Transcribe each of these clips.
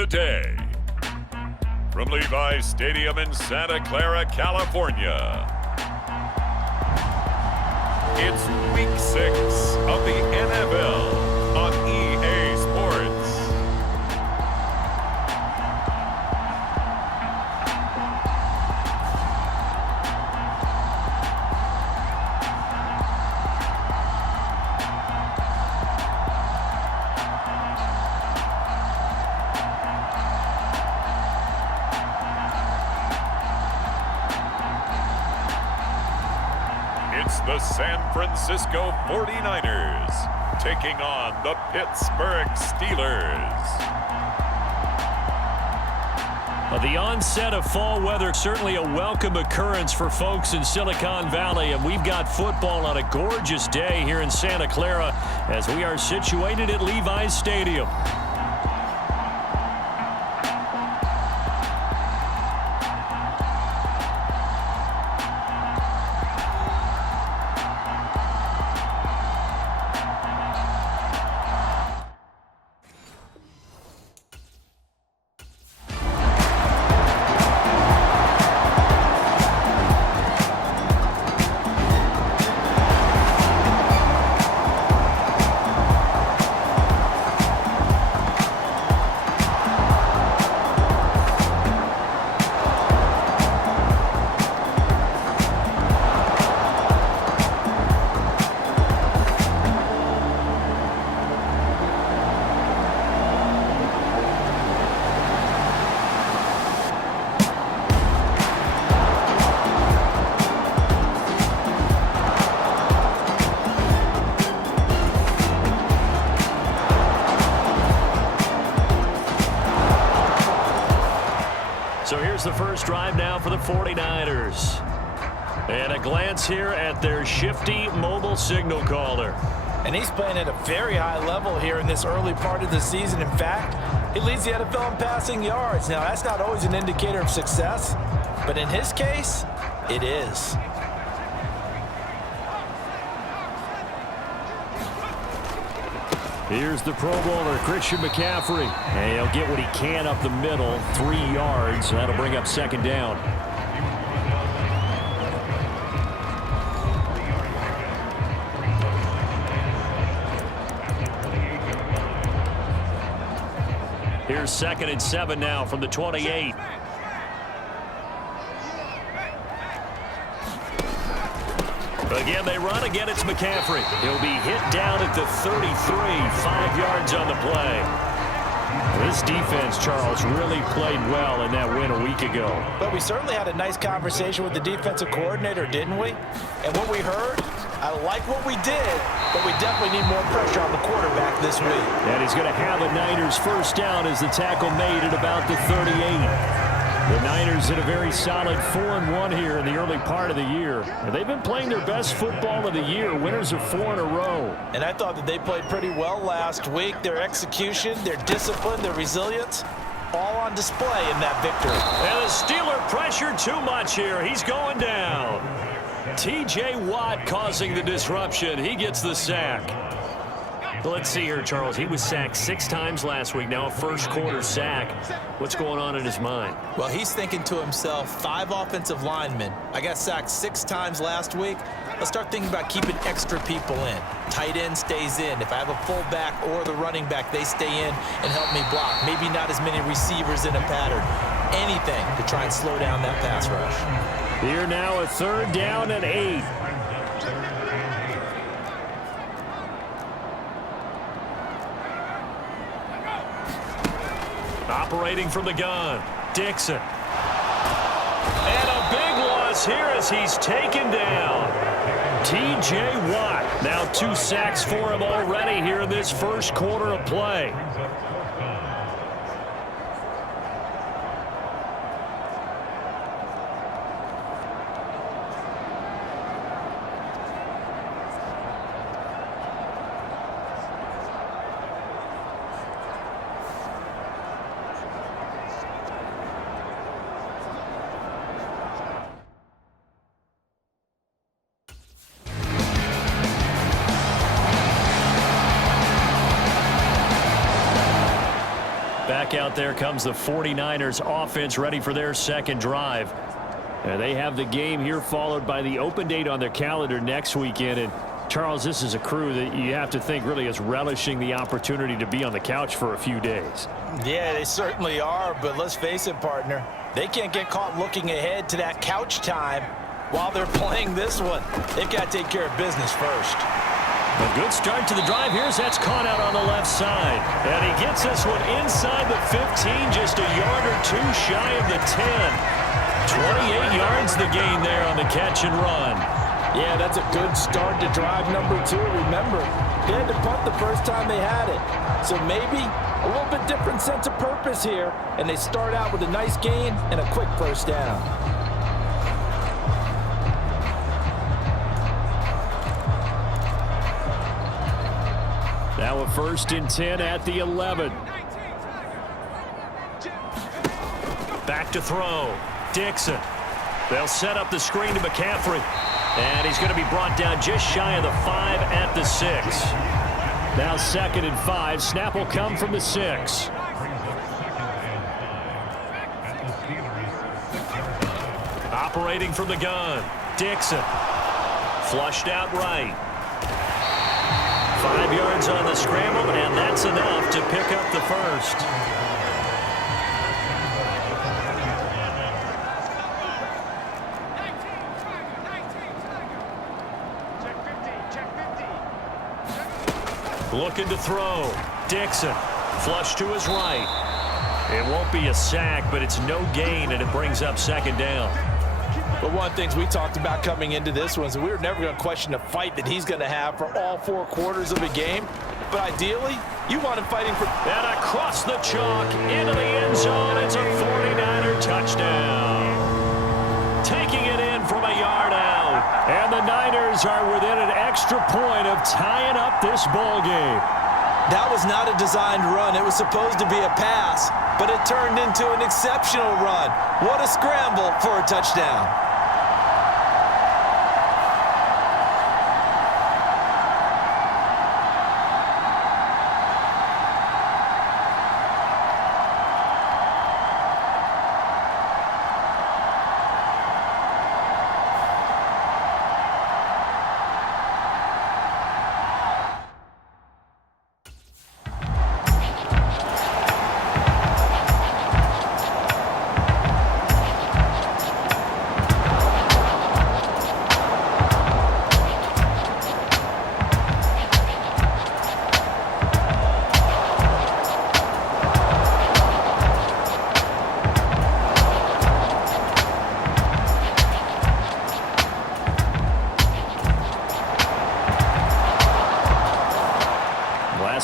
today. From Levi's Stadium in Santa Clara, California, it's Week 6 of the NFL on EA Sports. It's the San Francisco 49ers taking on the Pittsburgh Steelers. The onset of fall weather, certainly a welcome occurrence for folks in Silicon Valley, and we've got football on a gorgeous day here in Santa Clara as we are situated at Levi's Stadium. So here's the first drive now for the 49ers. And a glance here at their shifty mobile signal caller. And he's playing at a very high level here in this early part of the season. In fact, he leads the NFL in passing yards. Now, that's not always an indicator of success, but in his case, it is. Here's the Pro Bowler, Christian McCaffrey. And he'll get what he can up the middle, 3 yards. That'll bring up second down. Here's 2nd and 7 now from the 28. Again, they run. Again, it's McCaffrey. He'll be hit down at the 33, 5 yards on the play. This defense, Charles, really played well in that win a week ago. But we certainly had a nice conversation with the defensive coordinator, didn't we? And what we heard, I like what we did, but we definitely need more pressure on the quarterback this week. And he's going to have a Niners first down as the tackle made at about the 38. The Niners did a very solid 4-1 here in the early part of the year. And they've been playing their best football of the year. Winners of 4 in a row. And I thought that they played pretty well last week. Their execution, their discipline, their resilience, all on display in that victory. And the Steeler pressured too much here. He's going down. T.J. Watt causing the disruption. He gets the sack. Let's see here, Charles. He was sacked 6 times last week. Now a first-quarter sack. What's going on in his mind? Well, he's thinking to himself, 5 offensive linemen. I got sacked 6 times last week. Let's start thinking about keeping extra people in. Tight end stays in. If I have a fullback or the running back, they stay in and help me block. Maybe not as many receivers in a pattern. Anything to try and slow down that pass rush. Here now a 3rd down and 8. Operating from the gun, Dixon. And a big loss here as he's taken down. T.J. Watt. Now 2 sacks for him already here in this first quarter of play. back out there comes the 49ers offense ready for their second drive. And they have the game here followed by the open date on their calendar next weekend. And Charles, this is a crew that you have to think really is relishing the opportunity to be on the couch for a few days. Yeah, they certainly are, but let's face it, partner. They can't get caught looking ahead to that couch time while they're playing this one. They've got to take care of business first. A good start to the drive. Here's that's caught out on the left side. And he gets this one inside the 15, just a yard or two shy of the 10. 28 yards the gain there on the catch and run. Yeah, that's a good start to drive number 2. Remember, they had to punt the first time they had it. So maybe a little bit different sense of purpose here. And they start out with a nice gain and a quick first down. Now a 1st and 10 at the 11. Back to throw. Dixon. They'll set up the screen to McCaffrey. And he's going to be brought down just shy of the 5 at the 6. Now 2nd and 5. Snap will come from the 6. Operating from the gun. Dixon. Flushed out right. 5 yards on the scramble, and that's enough to pick up the first. Looking to throw. Dixon. Flush to his right. It won't be a sack, but it's no gain, and it brings up 2nd down. But one of the things we talked about coming into this one is that we were never going to question the fight that he's going to have for all 4 quarters of a game. But ideally, you want him fighting for... And across the chalk, into the end zone, it's a 49er touchdown. Taking it in from a yard out. And the Niners are within an extra point of tying up this ball game. That was not a designed run. It was supposed to be a pass, but it turned into an exceptional run. What a scramble for a touchdown.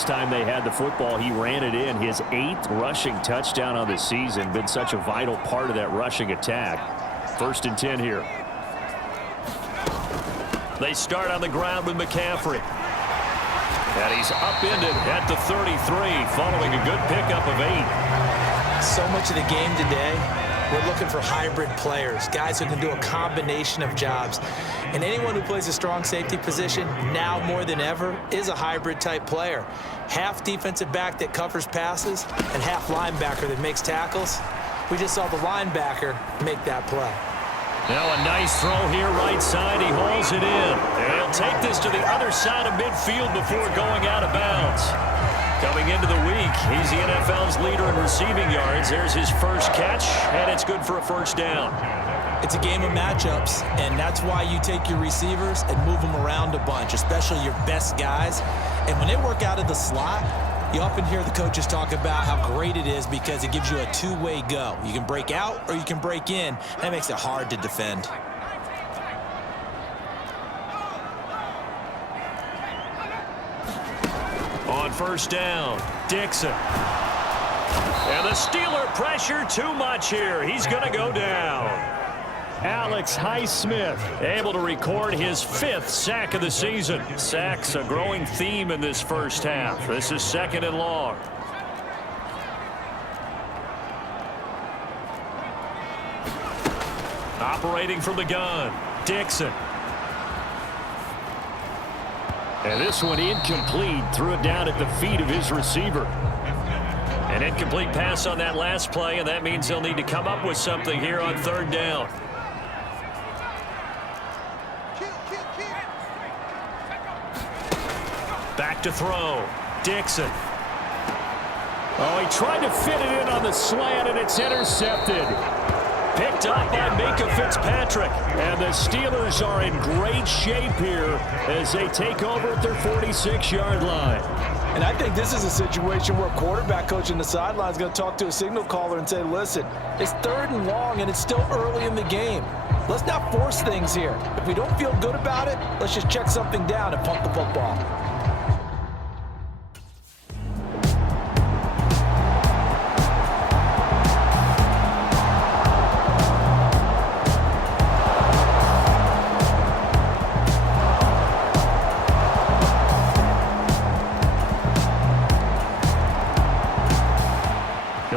Time they had the football, he ran it in. His 8th rushing touchdown on the season. Been such a vital part of that rushing attack. 1st and 10 here. They start on the ground with McCaffrey. And he's upended at the 33 following a good pickup of 8. So much of the game today, we're looking for hybrid players, guys who can do a combination of jobs. And anyone who plays a strong safety position, now more than ever, is a hybrid type player. Half defensive back that covers passes and half linebacker that makes tackles. We just saw the linebacker make that play. Now a nice throw here right side. He hauls it in. And he'll take this to the other side of midfield before going out of bounds. Coming into the week, he's the NFL's leader in receiving yards. There's his first catch, and it's good for a 1st down. It's a game of matchups, and that's why you take your receivers and move them around a bunch, especially your best guys. And when they work out of the slot, you often hear the coaches talk about how great it is because it gives you a 2-way go. You can break out or you can break in. That makes it hard to defend. On 1st down, Dixon. And the Steeler pressure too much here. He's going to go down. Alex Highsmith able to record his 5th sack of the season. Sacks a growing theme in this first half. This is 2nd and long. Operating from the gun, Dixon. And this one incomplete. Threw it down at the feet of his receiver. An incomplete pass on that last play, and that means they'll need to come up with something here on third down. Back to throw. Dixon. Oh, he tried to fit it in on the slant, and it's intercepted. Picked up by Minka Fitzpatrick. And the Steelers are in great shape here as they take over at their 46-yard line. And I think this is a situation where a quarterback coach in the sideline is going to talk to a signal caller and say, listen, it's 3rd and long, and it's still early in the game. Let's not force things here. If we don't feel good about it, let's just check something down and punt the football.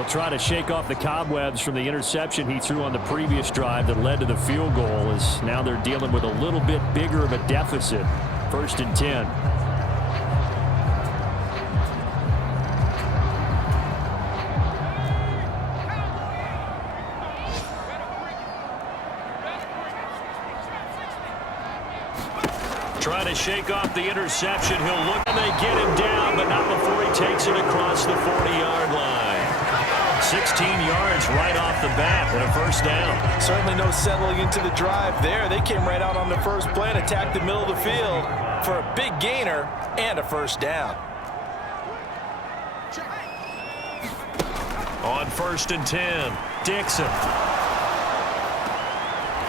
Try to shake off the cobwebs from the interception he threw on the previous drive that led to the field goal, as now they're dealing with a little bit bigger of a deficit. 1st and 10. Trying to shake off the interception. He'll look and they get him down, but not before he takes it across the 40-yard line. 16 yards right off the bat and a 1st down. Certainly no settling into the drive there. They came right out on the first play and attacked the middle of the field for a big gainer and a 1st down. On 1st and 10, Dixon.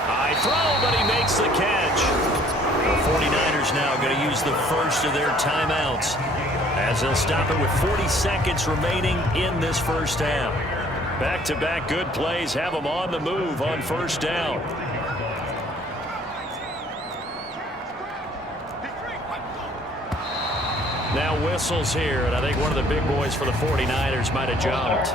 High throw, but he makes the catch. The 49ers now going to use the first of their timeouts as they'll stop it with 40 seconds remaining in this 1st half. Back-to-back good plays have them on the move on 1st down. Now whistles here, and I think one of the big boys for the 49ers might have jumped.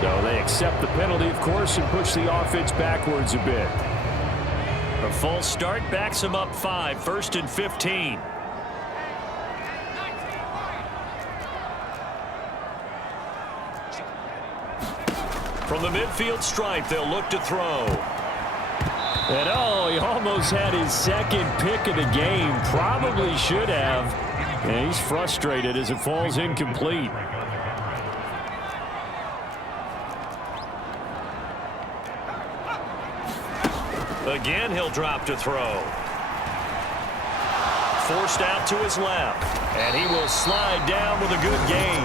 So they accept the penalty, of course, and push the offense backwards a bit. A full start backs them up 5, 1st and 15. From the midfield stripe, they'll look to throw. And oh, he almost had his 2nd pick of the game. Probably should have. And he's frustrated as it falls incomplete. Again, he'll drop to throw. Forced out to his left. And he will slide down with a good gain.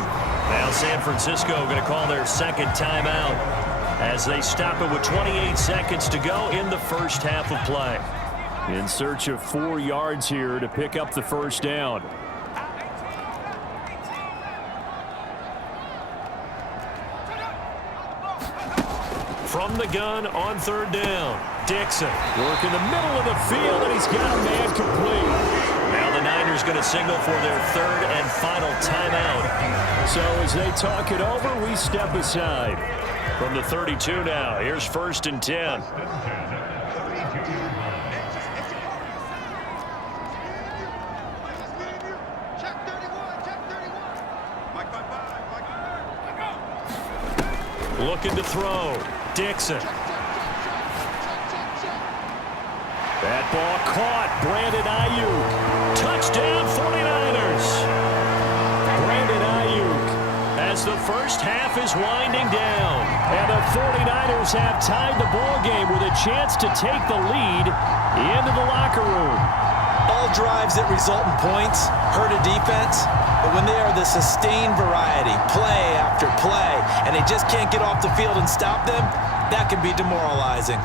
Now San Francisco going to call their 2nd timeout as they stop it with 28 seconds to go in the 1st half of play. In search of 4 yards here to pick up the 1st down. From the gun on 3rd down, Dixon work in the middle of the field, and he's got a man complete. Now the Niners going to signal for their 3rd and final timeout. So as they talk it over, we step aside. From the 32 now, here's 1st and 10. Looking to throw. Dixon. That ball caught. Brandon Ayuk. Touchdown 49ers. Brandon Ayuk as the 1st half is winding down. And the 49ers have tied the ball game with a chance to take the lead into the locker room. All drives that result in points hurt a defense, but when they are the sustained variety, play after play, and they just can't get off the field and stop them, that can be demoralizing.